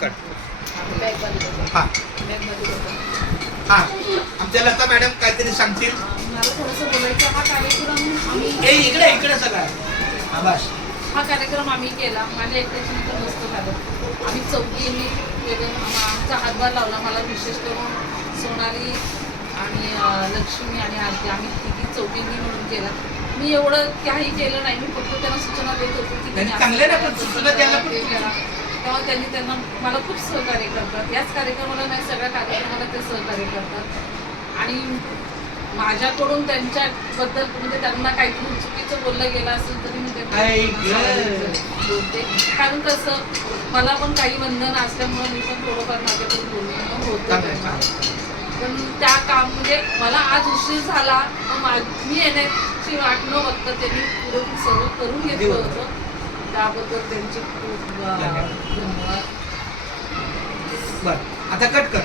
Cut. हां हां आमच्या लता मॅडम काहीतरी सांगतील. मला थोडंसं बोलायचं. हा कार्यक्रम आम्ही इकडे सगळं हां बस. हा कार्यक्रम आम्ही केला. माझ्या एकट्याची नंतर मस्त झालं. आम्ही चौघींनी केलं. आमचा हातभार लावला. मला विशेष करून सोनाली आणि लक्ष्मी आणि आरती आम्ही तिघी चौघींनी म्हणून केला. मी एवढं काही केलं नाही. मी फक्त त्यांना सूचना देत होते की चांगलं ना पण सूचना द्यायला पण तेव्हा त्यांना मला खूप सहकार्य करतात. याच कार्यक्रमाला नाही सगळ्या कार्यक्रमाला ते सहकार्य करतात. आणि माझ्याकडून त्यांच्याबद्दल म्हणजे त्यांना काहीतरी चुकीचं बोललं गेलं असेल तरी मी बोलते. कारण कसं मला पण काही बंधन असल्यामुळे मी पण थोडंफार माझ्याकडून बोलणं होतं. पण त्या काम म्हणजे मला आज उशीर झाला मी येण्याची वाट न बघता त्यांनी पुरेपूर सर्व करून घेतलं होतं. त्याबद्दल त्यांचे खूप धन्यवाद. बरं आता कट कर.